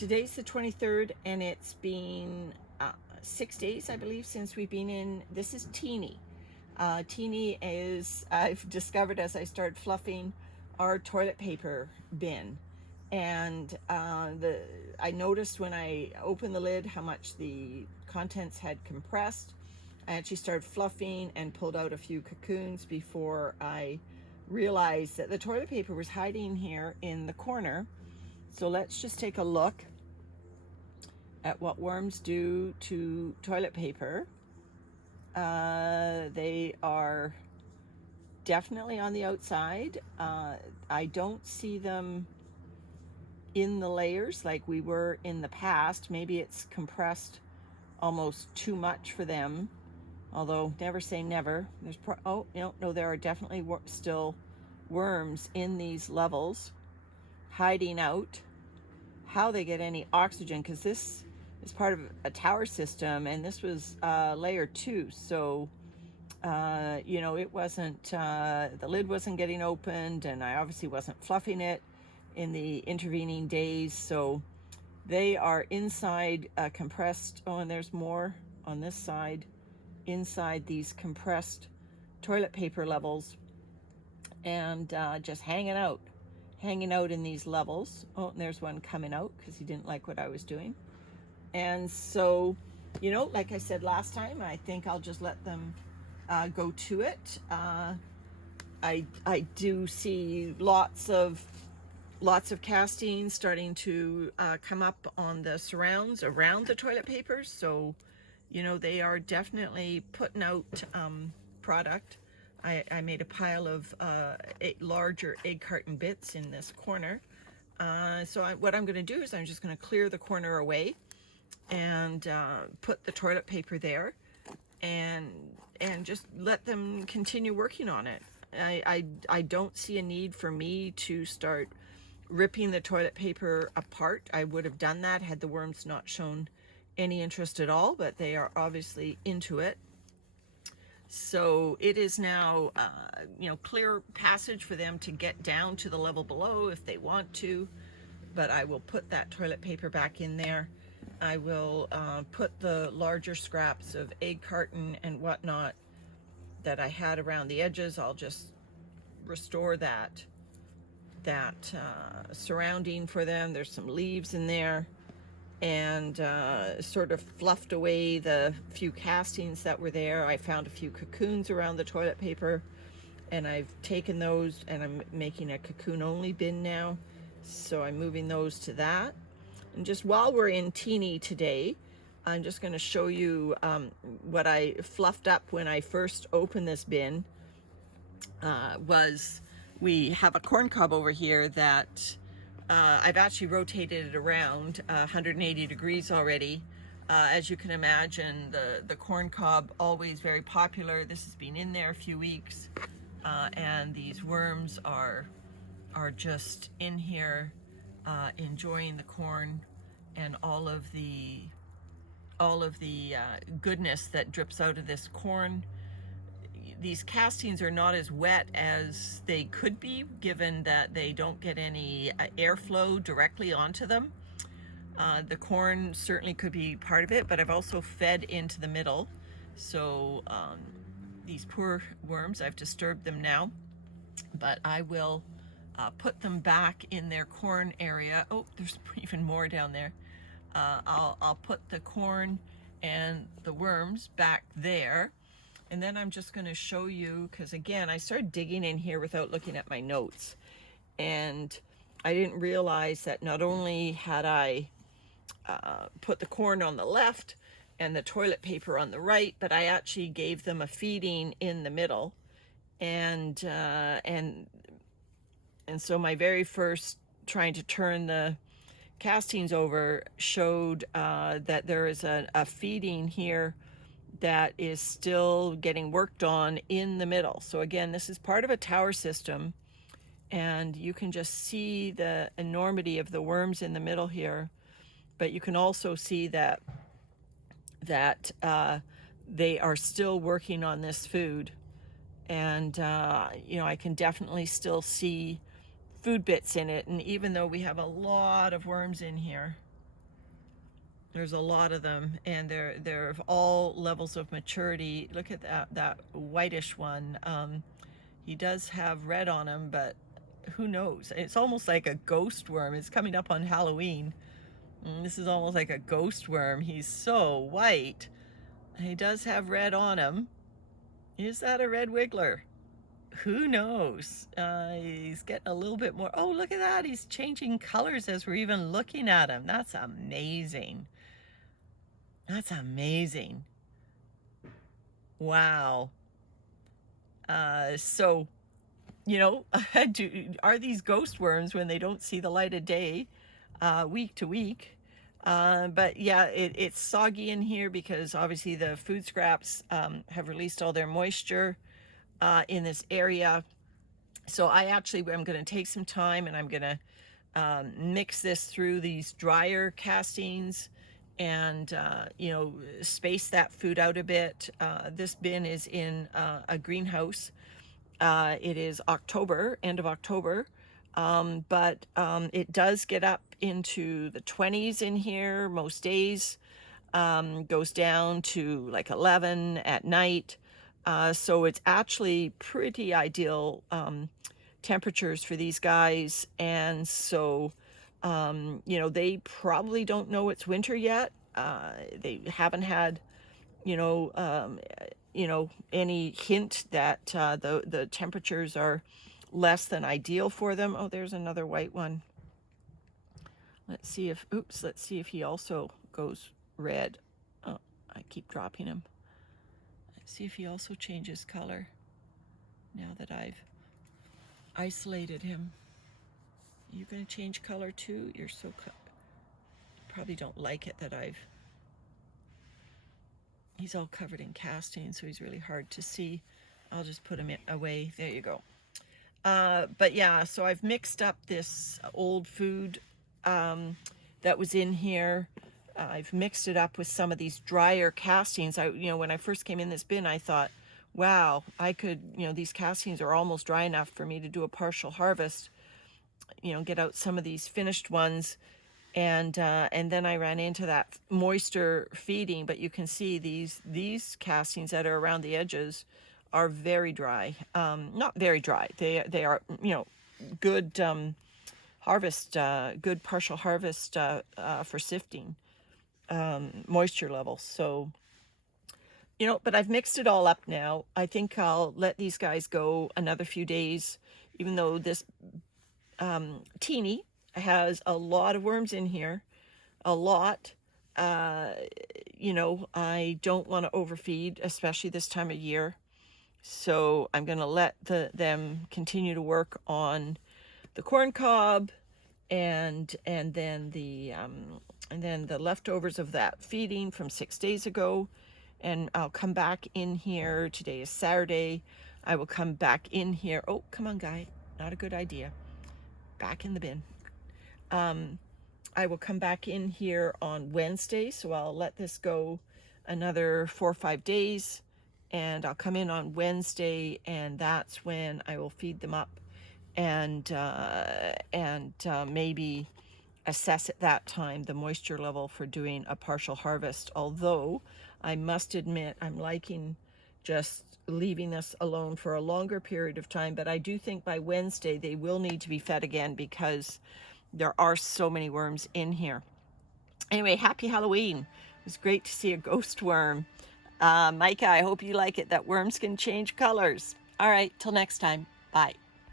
Today's the 23rd, and it's been 6 days, I believe, since we've been in. This is Teenie. Teenie is, I've discovered as I started fluffing our toilet paper bin. And I noticed when I opened the lid how much the contents had compressed. I actually started fluffing and pulled out a few cocoons before I realized that the toilet paper was hiding here in the corner. So let's just take a look at what worms do to toilet paper. They are definitely on the outside. I don't see them in the layers like we were in the past. Maybe it's compressed almost too much for them, although never say never. There's no, there are definitely still worms in these levels hiding out. How they get any oxygen, because this is part of a tower system, and this was layer 2, so it wasn't, the lid wasn't getting opened, and I obviously wasn't fluffing it in the intervening days, so they are inside compressed. Oh, and there's more on this side, inside these compressed toilet paper levels, and just hanging out in these levels. Oh, and there's one coming out because he didn't like what I was doing. And so, like I said last time, I think I'll just let them go to it. I do see lots of castings starting to come up on the surrounds around the toilet paper. So, they are definitely putting out product. I made a pile of larger egg carton bits in this corner. What I'm going to do is I'm just going to clear the corner away and put the toilet paper there and just let them continue working on it. I don't see a need for me to start ripping the toilet paper apart. I would have done that had the worms not shown any interest at all, but they are obviously into it. So it is now, clear passage for them to get down to the level below if they want to. But I will put that toilet paper back in there. I will put the larger scraps of egg carton and whatnot that I had around the edges. I'll just restore that surrounding for them. There's some leaves in there, and sort of fluffed away the few castings that were there. I found a few cocoons around the toilet paper, and I've taken those and I'm making a cocoon only bin now. So I'm moving those to that. And just while we're in Teenie today, I'm just going to show you what I fluffed up when I first opened this bin. We have a corn cob over here that I've actually rotated it around 180 degrees already. As you can imagine, the corn cob, always very popular. This has been in there a few weeks, and these worms are just in here enjoying the corn and all of the goodness that drips out of this corn. These castings are not as wet as they could be, given that they don't get any airflow directly onto them. The corn certainly could be part of it, but I've also fed into the middle. So these poor worms, I've disturbed them now, but I will put them back in their corn area. Oh, there's even more down there. I'll put the corn and the worms back there. And then I'm just going to show you, because again, I started digging in here without looking at my notes. And I didn't realize that not only had I put the corn on the left and the toilet paper on the right, but I actually gave them a feeding in the middle. And so my very first trying to turn the castings over showed that there is a feeding here that is still getting worked on in the middle. So again, this is part of a tower system, and you can just see the enormity of the worms in the middle here, but you can also see that they are still working on this food. And I can definitely still see food bits in it. And even though we have a lot of worms in here, There's a lot of them, and they're of all levels of maturity. Look at that whitish one. He does have red on him, but who knows? It's almost like a ghost worm. It's coming up on Halloween. And this is almost like a ghost worm. He's so white. He does have red on him. Is that a red wiggler? Who knows? He's getting a little bit more. Oh, look at that. He's changing colors as we're even looking at him. That's amazing. That's amazing. Wow. So, you know, are these ghost worms when they don't see the light of day week to week? But yeah, it's soggy in here because obviously the food scraps have released all their moisture in this area. So I actually am going to take some time and I'm going to mix this through these dryer castings and you know, space that food out a bit. This bin is in a greenhouse. It is October, end of October, but it does get up into the 20s in here most days. Goes down to like 11 at night. So it's actually pretty ideal temperatures for these guys. And so, you know, they probably don't know it's winter yet. They haven't had, you know, any hint that the temperatures are less than ideal for them. Oh, there's another white one. Let's see if he also goes red. Oh, I keep dropping him. Let's see if he also changes color now that I've isolated him. Are you going to change color too? You're so probably don't like it that he's all covered in casting, so he's really hard to see. I'll just put him away. There you go. But yeah, so I've mixed up this old food that was in here. I've mixed it up with some of these drier castings. You know, when I first came in this bin, I thought, wow, I could, you know, these castings are almost dry enough for me to do a partial harvest, you know, get out some of these finished ones. And then I ran into that moisture feeding, but you can see these castings that are around the edges are very dry. Not very dry. They are, you know, good harvest, good partial harvest for sifting moisture levels. So, you know, but I've mixed it all up now. I think I'll let these guys go another few days, even though this Teenie has a lot of worms in here, a lot. You know, I don't want to overfeed, especially this time of year. So I'm going to let them continue to work on the corn cob and then the leftovers of that feeding from 6 days ago. And I'll come back in here. Today is Saturday. I will come back in here. Oh, come on, guy. Not a good idea. Back in the bin. I will come back in here on Wednesday, so I'll let this go another 4 or 5 days, and I'll come in on Wednesday, and that's when I will feed them up and maybe assess at that time the moisture level for doing a partial harvest. Although I must admit I'm liking just leaving this alone for a longer period of time, but I do think by Wednesday they will need to be fed again because there are so many worms in here. Anyway, happy Halloween. It was great to see a ghost worm. Micah, I hope you like it, that worms can change colors. All right, till next time. Bye.